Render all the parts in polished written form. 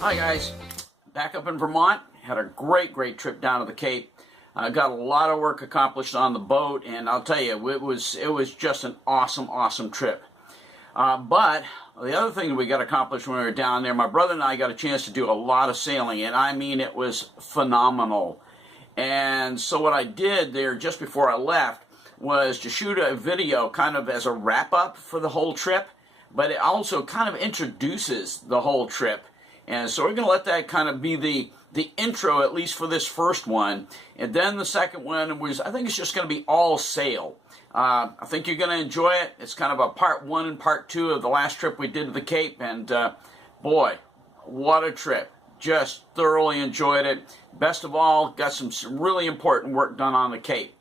Hi guys, back up in Vermont. Had a great trip down to the Cape. Got a lot of work accomplished on the boat, and I'll tell you, it was just an awesome trip. But the other thing that we got accomplished when we were down there, my brother and I got a chance to do a lot of sailing, and I mean it was phenomenal. And so what I did there just before I left was to shoot a video kind of as a wrap-up for the whole trip, but it also kind of introduces the whole trip. And so we're going to let that kind of be the intro, at least for this first one. And then the second one was, I think it's just going to be all sail. I think you're going to enjoy it. It's kind of a part one and part two of the last trip we did to the Cape. And boy, what a trip. Just thoroughly enjoyed it. Best of all, got some really important work done on the Cape.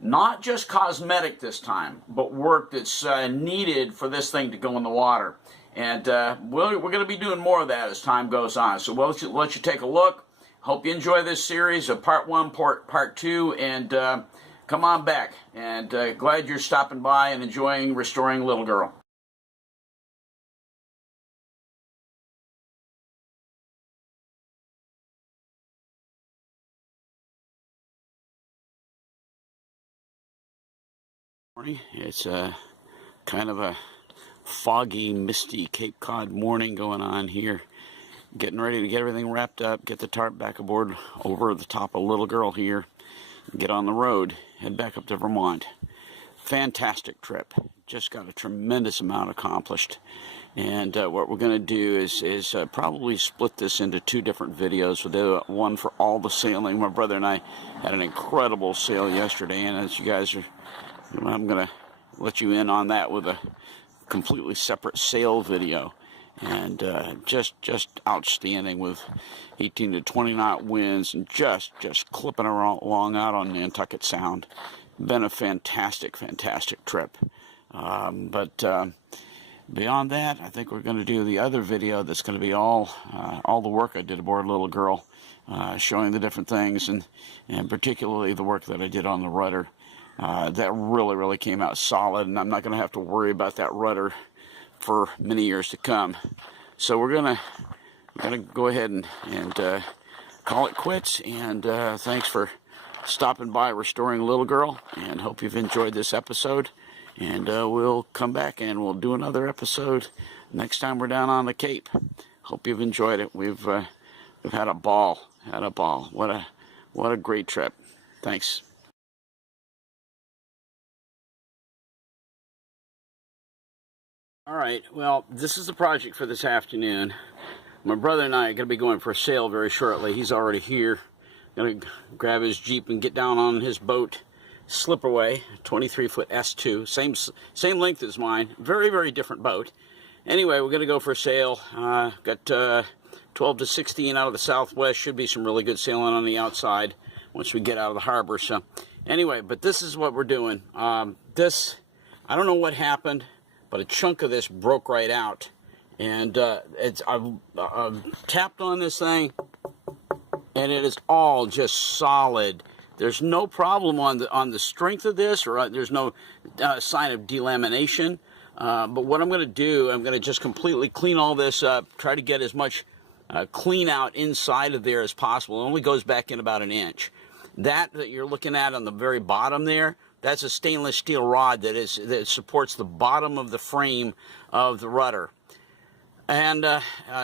Not just cosmetic this time, but work that's needed for this thing to go in the water. And we're going to be doing more of that as time goes on. So we'll let you take a look. Hope you enjoy this series of part one, part two, and come on back. And glad you're stopping by and enjoying Restoring Little Girl. It's kind of a foggy, misty Cape Cod morning going on here. Getting ready to get everything wrapped up, get the tarp back aboard over the top of Little Girl here, get on the road, head back up to Vermont. Fantastic trip. Just got a tremendous amount accomplished. And what we're going to do is probably split this into two different videos. We'll do one for all the sailing. My brother and I had an incredible sail yesterday, and as you guys are, I'm going to let you in on that with a completely separate sail video. And just outstanding with 18 to 20 knot winds and just clipping along out on Nantucket Sound. Been a fantastic trip. But beyond that, I think we're going to do the other video that's going to be all the work I did aboard Little Girl, showing the different things, and particularly the work that I did on the rudder. That really came out solid, and I'm not going to have to worry about that rudder for many years to come. So we're gonna go ahead and call it quits. And thanks for stopping by Restoring Little Girl, and hope you've enjoyed this episode. And we'll come back and we'll do another episode next time we're down on the Cape. Hope you've enjoyed it. We've had a ball. What a great trip. Thanks. All right, well, this is the project for this afternoon. My brother and I are going to be going for a sail very shortly. He's already here. Going to grab his Jeep and get down on his boat, Slipperway, 23-foot S2, same length as mine. Very different boat. Anyway, we're going to go for a sail. Got 12 to 16 out of the southwest. Should be some really good sailing on the outside once we get out of the harbor. So anyway, but this is what we're doing. I don't know what happened, but a chunk of this broke right out, and I've tapped on this thing, and it is all just solid. There's no problem on the strength of this, or there's no sign of delamination. But what I'm going to do, I'm going to just completely clean all this up, try to get as much clean out inside of there as possible. It only goes back in about an inch. That you're looking at on the very bottom there, that's a stainless steel rod that supports the bottom of the frame of the rudder. And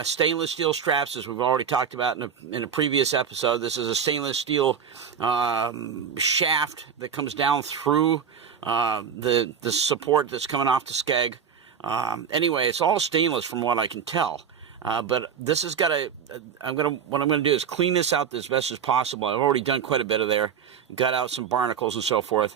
stainless steel straps, as we've already talked about in a previous episode. This is a stainless steel shaft that comes down through the support that's coming off the skeg. Anyway, it's all stainless from what I can tell. But this has got what I'm going to do is clean this out as best as possible. I've already done quite a bit of there. Got out some barnacles and so forth.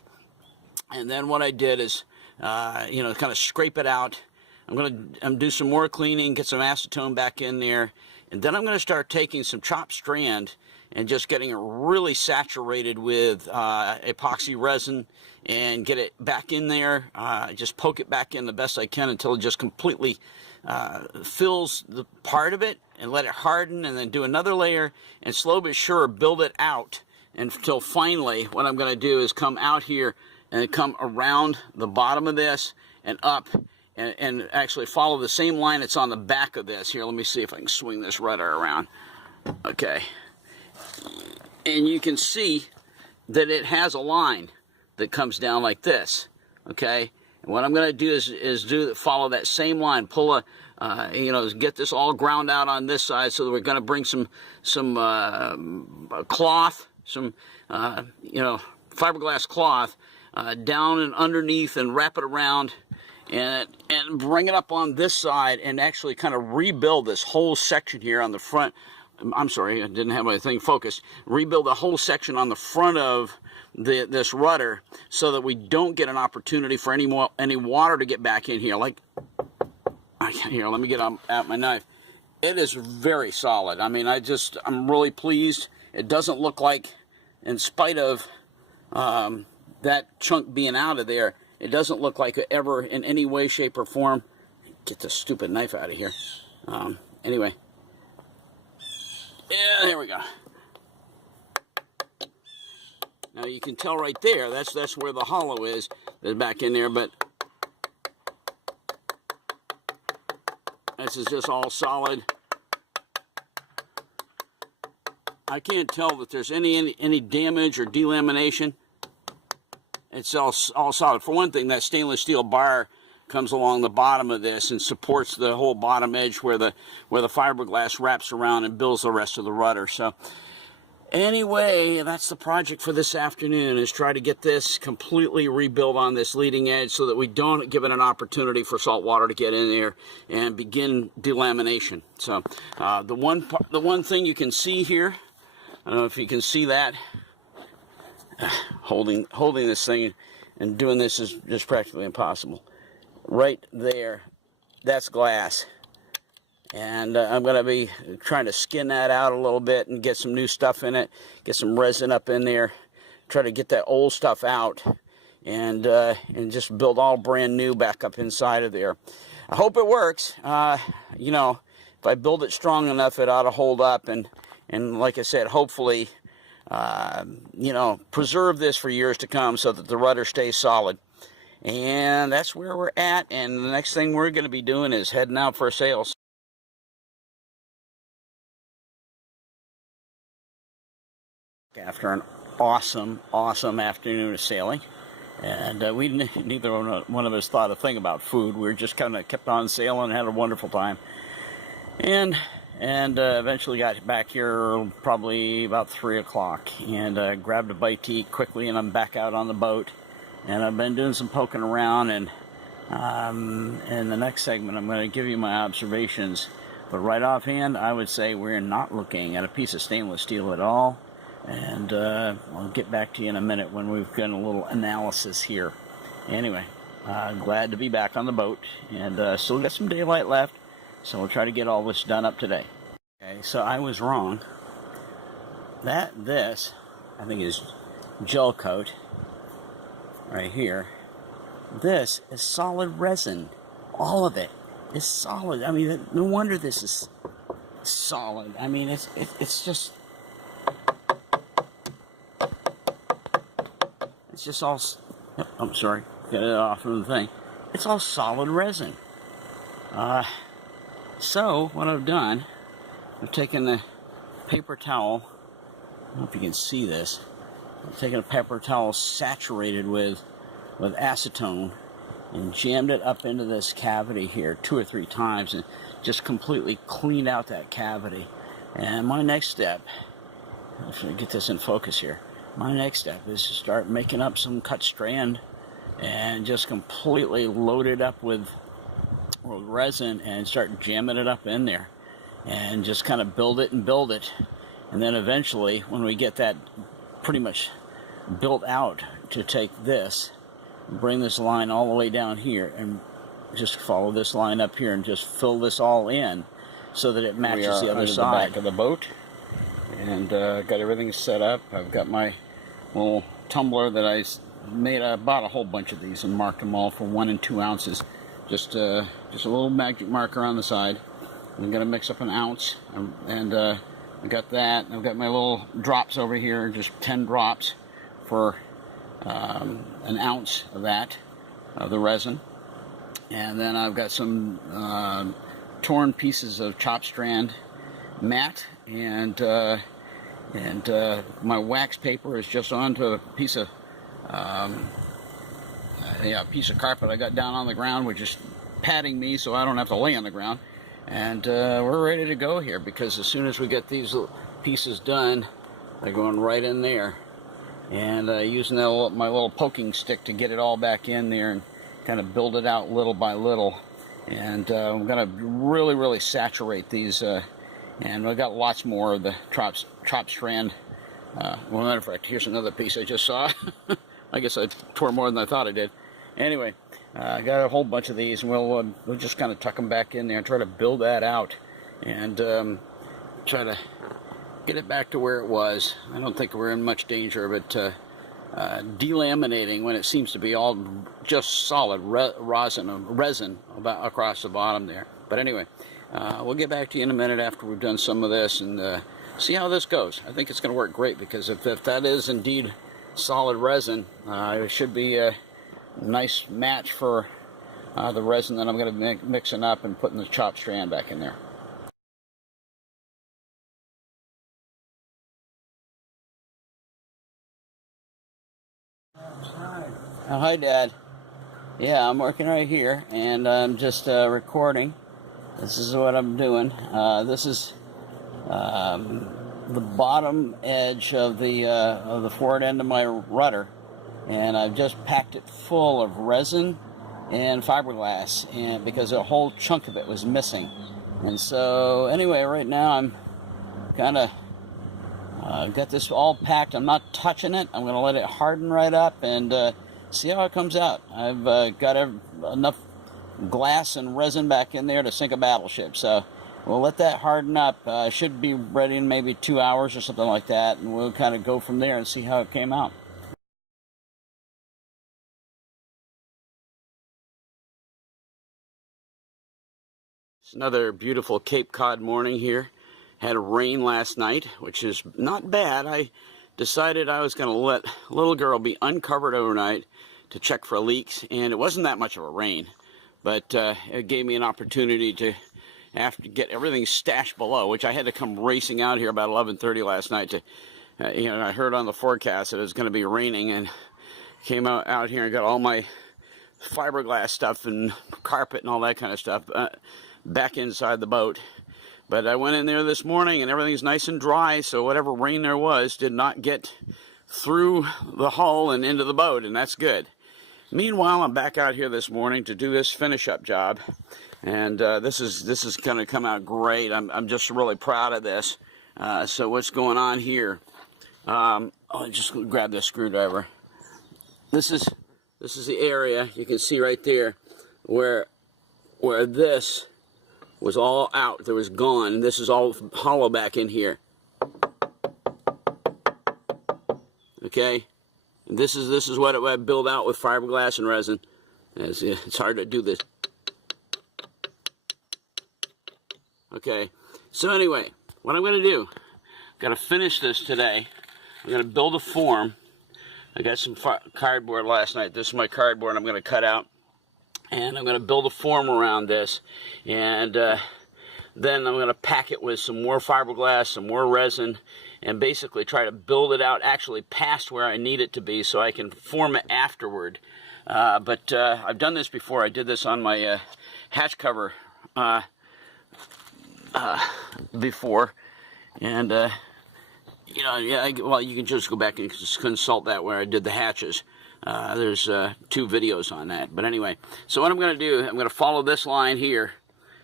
And then what I did is, kind of scrape it out. I'm going to do some more cleaning, get some acetone back in there. And then I'm going to start taking some chopped strand and just getting it really saturated with epoxy resin and get it back in there. Just poke it back in the best I can until it just completely fills the part of it, and let it harden, and then do another layer, and slow but sure build it out until finally what I'm going to do is come out here and come around the bottom of this and up and actually follow the same line that's on the back of this. Here, let me see if I can swing this rudder around. Okay. And you can see that it has a line that comes down like this. Okay. And what I'm going to do is follow that same line, pull a, get this all ground out on this side. So that we're going to bring some cloth, some, fiberglass cloth down and underneath and wrap it around and bring it up on this side and actually kind of rebuild this whole section here on the front. I'm sorry, I didn't have my thing focused. Rebuild the whole section on the front of this rudder so that we don't get an opportunity for any water to get back in here. Like, here, let me get out my knife. It is very solid. I mean, I'm really pleased. It doesn't look like, in spite of that chunk being out of there, it doesn't look like it ever in any way, shape, or form. Get this stupid knife out of here. Anyway. Yeah, there we go. Now you can tell right there, that's where the hollow is. That's back in there, but this is just all solid. I can't tell that there's any damage or delamination. It's all solid. For one thing, that stainless steel bar comes along the bottom of this and supports the whole bottom edge where the fiberglass wraps around and builds the rest of the rudder. So anyway, that's the project for this afternoon, is try to get this completely rebuilt on this leading edge so that we don't give it an opportunity for salt water to get in there and begin delamination. So the one thing you can see here, I don't know if you can see that, holding this thing and doing this is just practically impossible. Right there, that's glass. And I'm going to be trying to skin that out a little bit and get some new stuff in it, get some resin up in there, try to get that old stuff out, and just build all brand new back up inside of there. I hope it works. If I build it strong enough, it ought to hold up, and like I said, hopefully, preserve this for years to come so that the rudder stays solid. And that's where we're at, and the next thing we're going to be doing is heading out for sales. After an awesome afternoon of sailing, and neither one of us thought a thing about food. We just kind of kept on sailing and had a wonderful time, and eventually got back here probably about 3 o'clock, and grabbed a bite to eat quickly, and I'm back out on the boat. And I've been doing some poking around, and in the next segment I'm going to give you my observations. But right offhand, I would say we're not looking at a piece of stainless steel at all. And I'll get back to you in a minute when we've done a little analysis here. Anyway, glad to be back on the boat, and still got some daylight left, so we'll try to get all this done up today. Okay, so I was wrong. This, I think, is gel coat. Right here, this is solid resin. All of it is solid. I mean, no wonder this is solid. I mean, it's just all. I'm sorry, get it off of the thing. It's all solid resin. So what I've done, I've taken the paper towel. I don't know if you can see this. I've taken a paper towel saturated with acetone and jammed it up into this cavity here 2 or 3 times and just completely cleaned out that cavity. And my next step, if I get this in focus here, my next step is to start making up some cut strand and just completely load it up with resin and start jamming it up in there and just kind of build it. And then eventually, when we get that pretty much built out, to take this, bring this line all the way down here and just follow this line up here and just fill this all in so that it matches the other side. The back of the boat, and got everything set up. I've got my little tumbler that I made. I bought a whole bunch of these and marked them all for 1 and 2 ounces. Just a little magic marker on the side. I'm going to mix up an ounce, and I got that. I've got my little drops over here, just 10 drops for an ounce of that, of the resin. And then I've got some torn pieces of chop strand mat, and my wax paper is just onto a piece of piece of carpet I got down on the ground, which is padding me so I don't have to lay on the ground. And we're ready to go here, because as soon as we get these pieces done, they're going right in there. And using that my little poking stick to get it all back in there and kind of build it out little by little. And I'm going to really saturate these. And I've got lots more of the chop strand. Well, matter of fact, here's another piece I just saw. I guess I tore more than I thought I did. Anyway, I got a whole bunch of these, and we'll just kind of tuck them back in there and try to build that out, and try to get it back to where it was. I don't think we're in much danger, but delaminating when it seems to be all just solid resin about across the bottom there. But anyway, we'll get back to you in a minute after we've done some of this and see how this goes. I think it's going to work great, because if that is indeed solid resin, it should be a nice match for the resin that I'm going to be mixing up and putting the chopped strand back in there. Hi, Dad. Yeah, I'm working right here, and I'm just recording. This is what I'm doing. This is the bottom edge of the forward end of my rudder, and I've just packed it full of resin and fiberglass, and because a whole chunk of it was missing. And so anyway, right now I'm kind of got this all packed. I'm not touching it. I'm going to let it harden right up and see how it comes out. I've got enough glass and resin back in there to sink a battleship, so we'll let that harden up. Should be ready in maybe 2 hours or something like that, and we'll kind of go from there and see how it came out. It's another beautiful Cape Cod morning here. Had rain last night, which is not bad. I decided I was going to let little girl be uncovered overnight to check for leaks, and it wasn't that much of a rain, but it gave me an opportunity to get everything stashed below, which I had to come racing out here about 11:30 last night to, I heard on the forecast that it was going to be raining, and came out here and got all my fiberglass stuff and carpet and all that kind of stuff back inside the boat. But I went in there this morning and everything's nice and dry, so whatever rain there was did not get through the hull and into the boat, and that's good. Meanwhile, I'm back out here this morning to do this finish-up job, and this is going to come out great. I'm just really proud of this. So what's going on here? I'll just grab this screwdriver. This is the area you can see right there where this was all out. There was gone, and this is all hollow back in here. Okay, and this is what I build out with fiberglass and resin. It's hard to do this. Okay, so anyway, what I'm going to do, I've got to finish this today. I'm going to build a form. I got some cardboard last night. This is my cardboard I'm going to cut out. And I'm going to build a form around this. And then I'm going to pack it with some more fiberglass, some more resin, and basically try to build it out actually past where I need it to be so I can form it afterward. But I've done this before. I did this on my hatch cover before. And, well, you can just go back and just consult that where I did the hatches. There's 2 videos on that. But anyway, so what I'm going to do, I'm going to follow this line here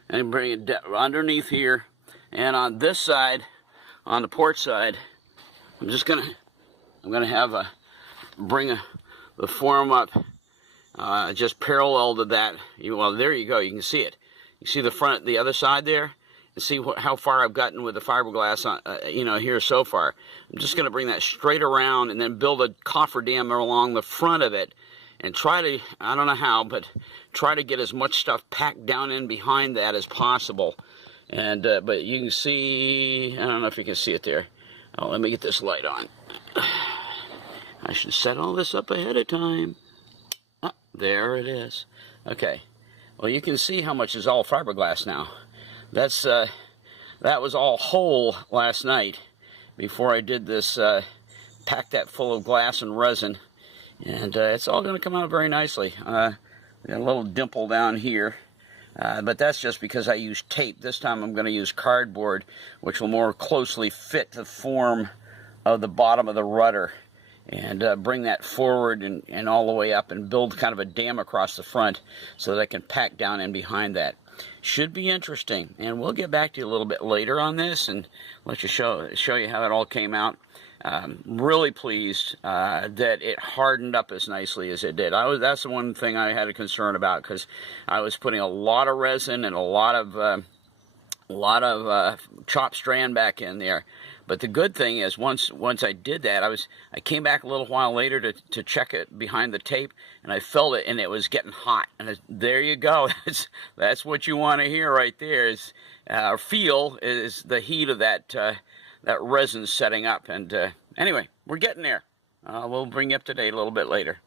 and bring it underneath here. And on this side, on the port side, I'm going to have bring the form up just parallel to that. Well, there you go. You can see it. You see the other side there? And see how far I've gotten with the fiberglass on, here so far. I'm just going to bring that straight around and then build a cofferdam along the front of it and try to, I don't know how, but try to get as much stuff packed down in behind that as possible. And but you can see, I don't know if you can see it there. Oh, let me get this light on. I should set all this up ahead of time. Oh, there it is. Okay. Well, you can see how much is all fiberglass now. That's that was all whole last night before I did this, pack that full of glass and resin, and it's all going to come out very nicely. Got a little dimple down here, but that's just because I used tape. This time I'm going to use cardboard, which will more closely fit the form of the bottom of the rudder, and bring that forward and all the way up, and build kind of a dam across the front so that I can pack down in behind that. Should be interesting, and we'll get back to you a little bit later on this and let you show you how it all came out. Really pleased that it hardened up as nicely as it did. That's the one thing I had a concern about, because I was putting a lot of resin and a lot of chopped strand back in there. But the good thing is, once I did that, I came back a little while later to check it behind the tape, and I felt it, and it was getting hot. And there you go. That's what you want to hear right there. Is feel is the heat of that resin setting up. And anyway, we're getting there. We'll bring you up to date a little bit later.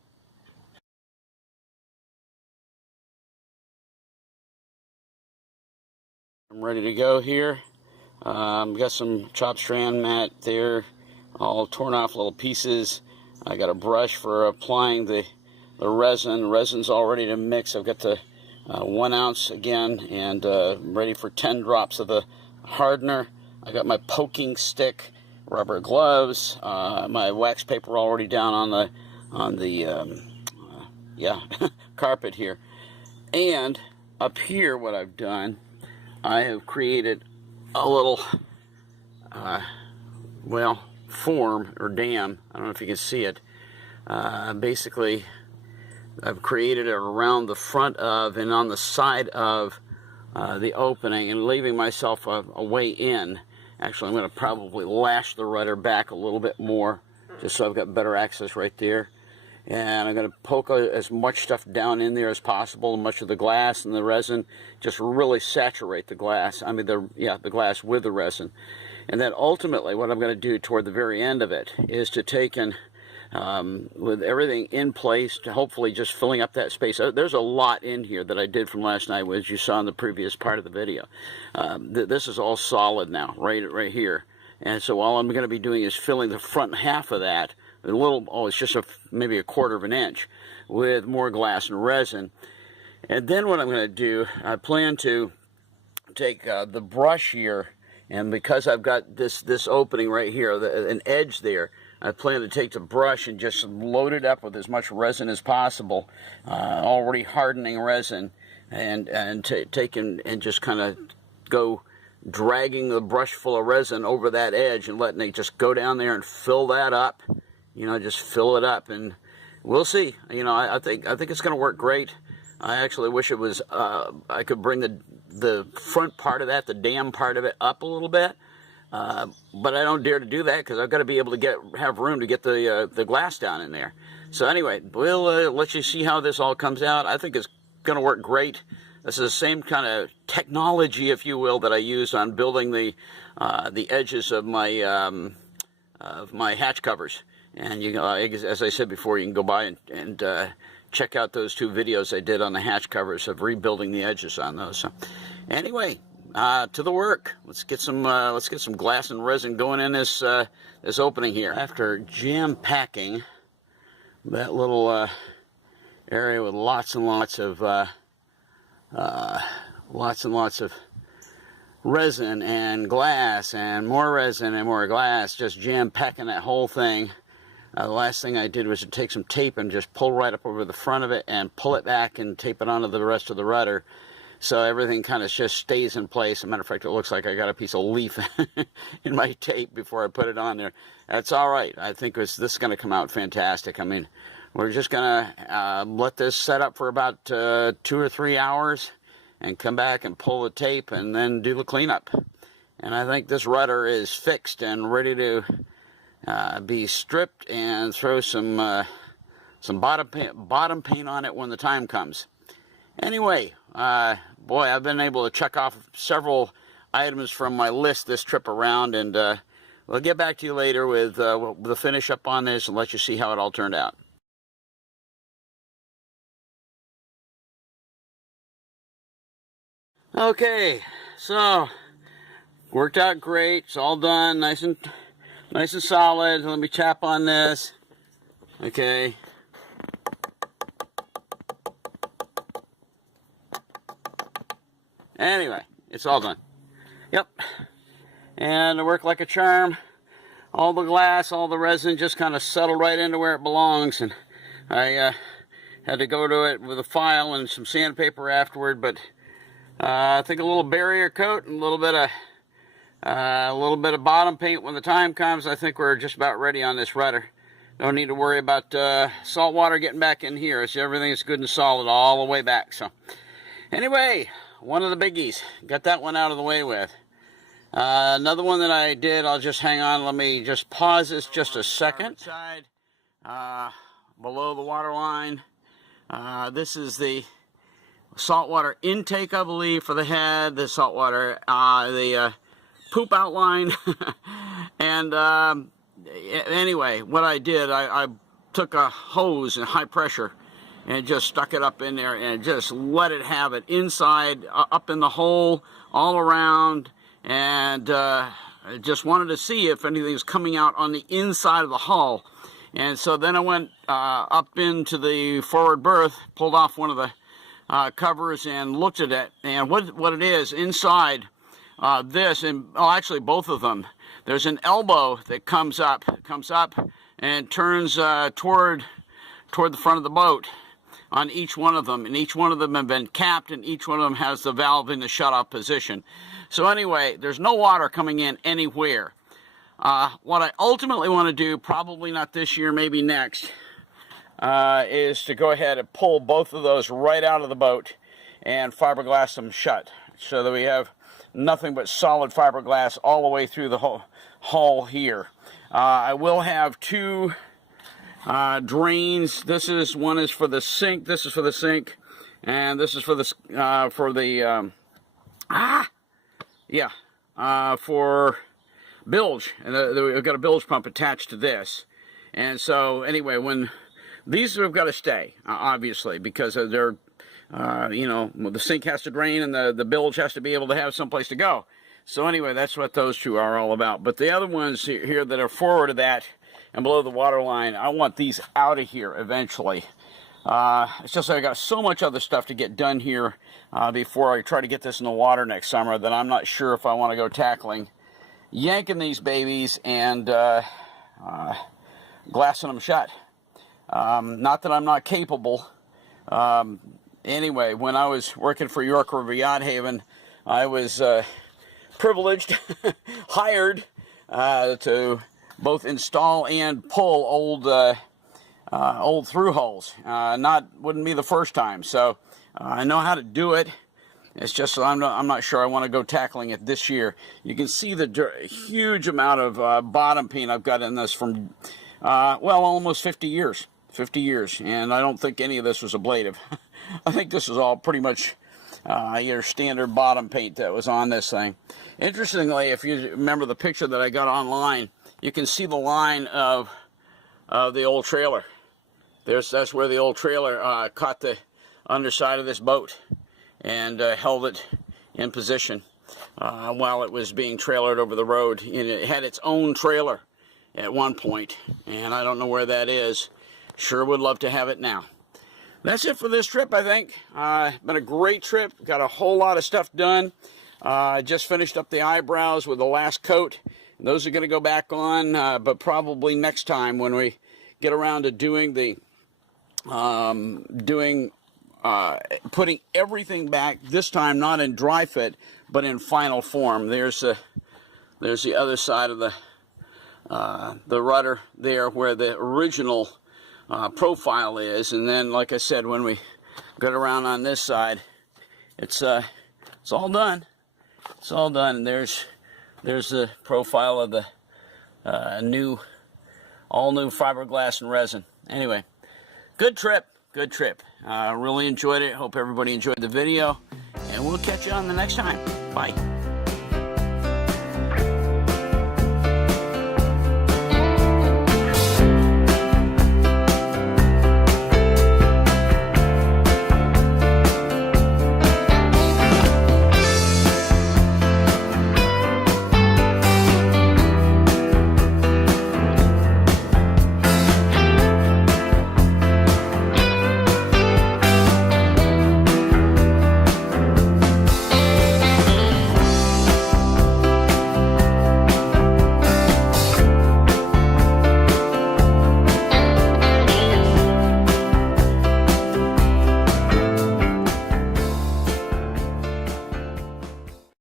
I'm ready to go here. Got some chopped strand mat there, all torn off little pieces. I got a brush for applying the resin. The resin's all ready to mix. I've got the 1 ounce again, and ready for 10 drops of the hardener. I got my poking stick, rubber gloves, my wax paper already down on the carpet here. And up here, what I've done, I have created a little, form or dam. I don't know if you can see it. Basically, I've created it around the front of and on the side of the opening, and leaving myself a way in. Actually, I'm going to probably lash the rudder back a little bit more, just so I've got better access right there. And I'm going to poke as much stuff down in there as possible, much of the glass and the resin, just really saturate the glass. I mean, the glass with the resin. And then ultimately, what I'm going to do toward the very end of it is to take and, with everything in place, to hopefully just filling up that space. There's a lot in here that I did from last night, as you saw in the previous part of the video. This is all solid now, right here. And so all I'm going to be doing is filling the front half of that, a little, it's just maybe a 1/4 of an inch, with more glass and resin. And then what I'm going to do, I plan to take the brush here, and because I've got this opening right here, an edge there, I plan to take the brush and just load it up with as much resin as possible, already hardening resin, and take and just kind of go dragging the brush full of resin over that edge and letting it just go down there and fill that up. Just fill it up, and we'll see. I think it's going to work great. I actually wish it was, I could bring the front part of that, the dam part of it, up a little bit, but I don't dare to do that because I've got to be able to have room to get the glass down in there. So anyway, we'll let you see how this all comes out. I think it's going to work great. This is the same kind of technology, if you will, that I use on building the edges of my hatch covers. And you as I said before, you can go by and check out those 2 videos I did on the hatch covers of rebuilding the edges on those. So, anyway, to the work. Let's get some glass and resin going in this opening here. After jam packing that little area with lots and lots of resin and glass and more resin and more glass, just jam packing that whole thing. The last thing I did was to take some tape and just pull right up over the front of it and pull it back and tape it onto the rest of the rudder, so everything kind of just stays in place. As a matter of fact, it looks like I got a piece of leaf in my tape before I put it on there. That's all right. I think this is going to come out fantastic. I mean, we're just going to let this set up for about 2 or 3 hours and come back and pull the tape and then do the cleanup. And I think this rudder is fixed and ready to be stripped and throw some bottom paint on it when the time comes. Anyway, boy, I've been able to check off several items from my list this trip around, and we'll get back to you later with the finish up on this and let you see how it all turned out. Okay, so worked out great. It's all done, nice and solid. Let me tap on this. Okay. Anyway, it's all done. Yep. And it worked like a charm. All the glass, all the resin just kind of settled right into where it belongs, and I had to go to it with a file and some sandpaper afterward, but I think a little barrier coat and a little bit of bottom paint when the time comes. I think we're just about ready on this rudder. Don't need to worry about salt water getting back in here. It's, everything's good and solid all the way back. So anyway, one of the biggies. Got that one out of the way with. Another one that I did, I'll just hang on. Let me just pause this just a second. Side, below the water line. This is the saltwater intake, I believe, for the head. The saltwater, the poop outline. And anyway, what I did, I took a hose in high pressure and just stuck it up in there and just let it have it inside, up in the hole, all around. And I just wanted to see if anything was coming out on the inside of the hull. And so then I went up into the forward berth, pulled off one of the covers and looked at it. And what it is, inside this, and actually both of them, there's an elbow that comes up and turns toward the front of the boat on each one of them. And each one of them have been capped, and each one of them has the valve in the shut-off position. So anyway, there's no water coming in anywhere. What I ultimately want to do, probably not this year, maybe next, is to go ahead and pull both of those right out of the boat and fiberglass them shut, so that we have nothing but solid fiberglass all the way through the whole hull here. I will have two drains. One is for the sink. This is for the sink, and this is for for bilge, and we've got a bilge pump attached to this. And so anyway, when these have got to stay, obviously, because they're the sink has to drain and the bilge has to be able to have someplace to go. So anyway, that's what those two are all about. But the other ones here that are forward of that and below the water line, I want these out of here eventually. It's just I got so much other stuff to get done here before I try to get this in the water next summer that I'm not sure if I want to go tackling yanking these babies and glassing them shut. Not that I'm not capable. Anyway, when I was working for York River Yacht Haven, I was privileged, hired to both install and pull old through holes. Wouldn't be the first time, so I know how to do it. It's just I'm not sure I want to go tackling it this year. You can see the huge amount of bottom paint I've got in this from almost 50 years. 50 years, and I don't think any of this was ablative. I think this is all pretty much your standard bottom paint that was on this thing. Interestingly, if you remember the picture that I got online, you can see the line of the old trailer. That's where the old trailer caught the underside of this boat and held it in position while it was being trailered over the road. And it had its own trailer at one point, and I don't know where that is. Sure would love to have it now. That's it for this trip, I think. Been a great trip. Got a whole lot of stuff done. Just finished up the eyebrows with the last coat. Those are going to go back on, but probably next time when we get around to doing the putting everything back. This time not in dry fit, but in final form. There's the other side of the rudder there, where the original profile is, and then, like I said, when we get around on this side, it's all done. It's all done. And there's the profile of the all new fiberglass and resin. Anyway, good trip. Good trip. Really enjoyed it. Hope everybody enjoyed the video, and we'll catch you on the next time. Bye.